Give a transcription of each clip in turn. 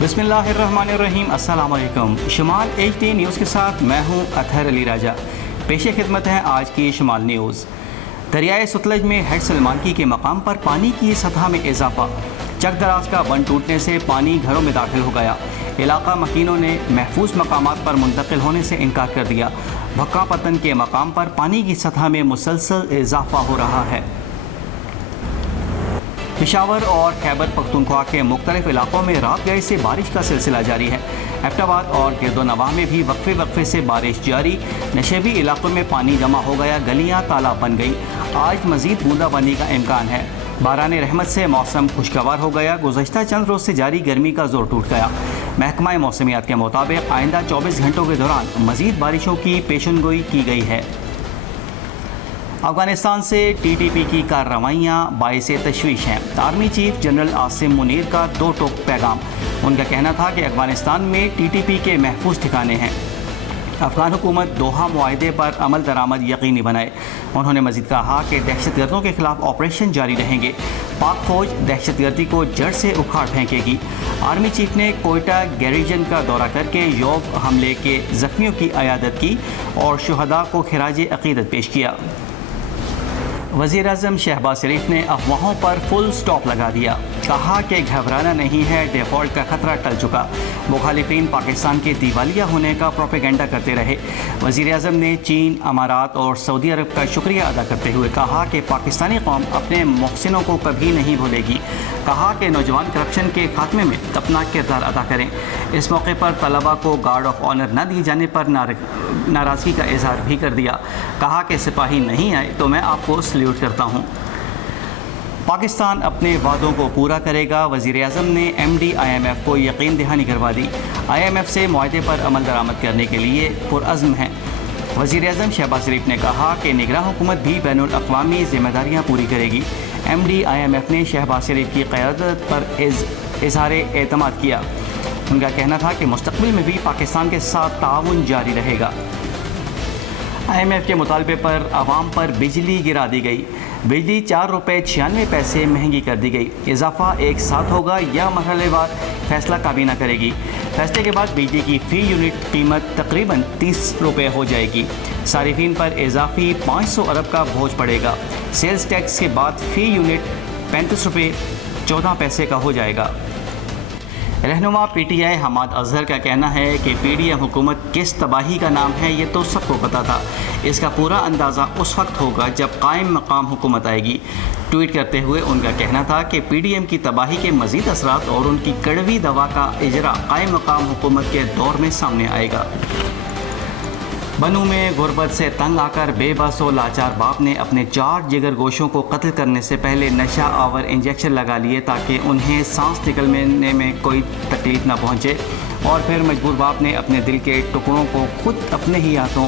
बिस्मिल्लाहिर्रहमानिर्रहीम। अस्सलाम वालेकुम। शुमाल HD न्यूज़ के साथ मैं हूं अतहर अली राजा। पेशे खिदमत है आज की शुमाल न्यूज़। दरियाए सतलज में हेड सलमानकी के मकाम पर पानी की सतह में इजाफा। चकदराज का बंद टूटने से पानी घरों में दाखिल हो गया। इलाका मकीनों ने महफूज मकामात पर मुंतकिल होने से इनकार कर दिया। भक्का पतन के मकाम पर पानी की सतह में मुसलसल इजाफा हो रहा है। पेशावर और खैबर पख्तूनख्वा के मुख्तलिफ इलाकों में रात गए से बारिश का सिलसिला जारी है। एबटाबाद और गिरदोनवाह में भी वक्फे से बारिश जारी। नशेबी इलाकों में पानी जमा हो गया, गलियां तालाब बन गई। आज मजीद बूंदाबांदी का इम्कान है। बारान रहमत से मौसम खुशगवार हो गया। गुज़श्ता चंद रोज़ से जारी गर्मी का जोर टूट गया। महकमा मौसमियात के मुताबिक आइंदा 24 घंटों के दौरान मजीद बारिशों की पेशनगोई की गई है। अफगानिस्तान से TTP की कार्रवाइयाँ बाइसे तशवीश हैं। Army chief general Asim Munir का दो टोक पैगाम। उनका कहना था कि अफगानिस्तान में TTP के महफूज ठिकाने हैं। अफगान हुकूमत दोहा मुआहदे पर अमल दरामद यकीनी बनाए। उन्होंने मज़ीद कहा कि दहशतगर्दों के खिलाफ ऑपरेशन जारी रहेंगे। पाक फौज दहशतगर्दी को जड़ से उखाड़ फेंकेगी। आर्मी चीफ ने कोयटा गैरिजन का दौरा करके यौम हमले के ज़ख्मियों की अयादत की और शुहदा को खिराज अक़ीदत पेश किया। वज़ीर आज़म शहबाज शरीफ ने अफवाहों पर फुल स्टॉप लगा दिया। कहा कि घबराना नहीं है, डिफ़ॉल्ट का खतरा टल चुका। मुखालिफिन पाकिस्तान के दिवालिया होने का प्रोपेगेंडा करते रहे। वज़ीर आज़म ने चीन, अमारात और सऊदी अरब का शुक्रिया अदा करते हुए कहा कि पाकिस्तानी कौम अपने मुहसिनों को कभी नहीं भूलेगी। कहा कि नौजवान करप्शन के खात्मे में अपना किरदार अदा करें। इस मौके पर तलबा को गार्ड ऑफ ऑनर न दिए जाने पर नाराज़गी का इजहार भी कर दिया। कहा कि सिपाही नहीं आए तो मैं आपको सल्यूट करता हूँ। पाकिस्तान अपने वादों को पूरा करेगा। वज़ीर आज़म ने MD IMF को यकीन दहानी करवा दी। IMF से मुआहदे पर अमल दरामद करने के लिए पुरअज़्म है। वज़ीर आज़म शहबाज शरीफ ने कहा कि निगरान हुकूमत भी बैनुल अक़वामी ज़िम्मेदारियाँ पूरी करेगी। MD IMF ने शहबाज शरीफ की क़यादत पर इज़हार एतमाद किया। उनका कहना था कि मुस्तक़बिल में भी पाकिस्तान के साथ ताउन जारी रहेगा। IMF के मुतालबे पर आवाम पर बिजली गिरा दी गई। बिजली 4 रुपये 96 पैसे महंगी कर दी गई। इजाफा एक साथ होगा या मरहलेवार, फैसला काबीना करेगी। फैसले के बाद बिजली की फ़ी यूनिट कीमत तकरीबन 30 रुपये हो जाएगी। सारिफीन पर इजाफी 500 अरब का बोझ पड़ेगा। सेल्स टैक्स के बाद फ़ी यूनिट 35 रुपये 14 पैसे का हो जाएगा। रहनुमा PTI हमाद अजहर का कहना है कि PDM हुकूमत किस तबाही का नाम है ये तो सबको पता था। इसका पूरा अंदाज़ा उस वक्त होगा जब कायम मकाम हुकूमत आएगी। ट्वीट करते हुए उनका कहना था कि PDM की तबाही के मज़ीद असरात और उनकी कड़वी दवा का इजरा कायम मकाम हुकूमत के दौर में सामने आएगा। बनू में गुर्बत से तंग आकर बेबस और लाचार बाप ने अपने 4 जिगर गोशों को कत्ल करने से पहले नशा आवर इंजेक्शन लगा लिए ताकि उन्हें सांस निकलने में कोई तकलीफ न पहुंचे। और फिर मजबूर बाप ने अपने दिल के टुकड़ों को खुद अपने ही हाथों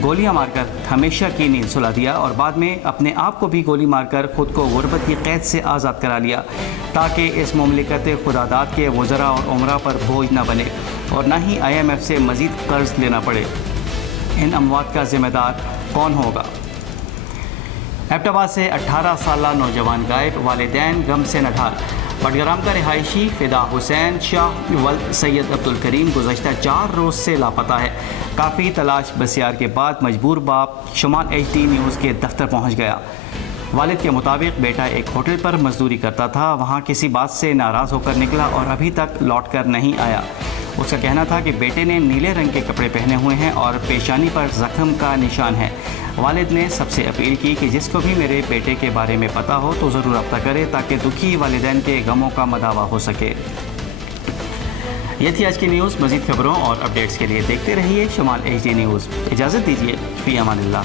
गोलियां मारकर हमेशा की नींद सुला दिया और बाद में अपने आप को भी गोली मारकर खुद को गुर्बत की कैद से आज़ाद करा लिया ताकि इस मुमलिकत खुदादाद के वज़रा और उमरा पर बोझ न बने और न ही IMF से मज़ीद कर्ज लेना पड़े। इन अमवात का ज़िम्मेदार कौन होगा? एबटाबाद से 18 साला नौजवान गायब, वालिदैन गम से नढाल। बडगराम का रिहायशी फ़िदा हुसैन शाह वल्द सैयद अब्दुल करीम गुज़श्ता 4 रोज़ से लापता है। काफ़ी तलाश बसियार के बाद मजबूर बाप शुमाल HD न्यूज़ के दफ्तर पहुँच गया। वालिद के मुताबिक बेटा एक होटल पर मजदूरी करता था, वहाँ किसी बात से नाराज़ होकर निकला और अभी तक लौट कर नहीं आया। उसका कहना था कि बेटे ने नीले रंग के कपड़े पहने हुए हैं और पेशानी पर ज़ख्म का निशान है। वालिद ने सबसे अपील की कि जिसको भी मेरे बेटे के बारे में पता हो तो ज़रूर रब्ता करे ताकि दुखी वालिदैन के गमों का मदावा हो सके। ये थी आज की न्यूज़। मज़ीद खबरों और अपडेट्स के लिए देखते रहिए शुमाल HD न्यूज़। इजाज़त दीजिए, फ़ी अमानिल्लाह।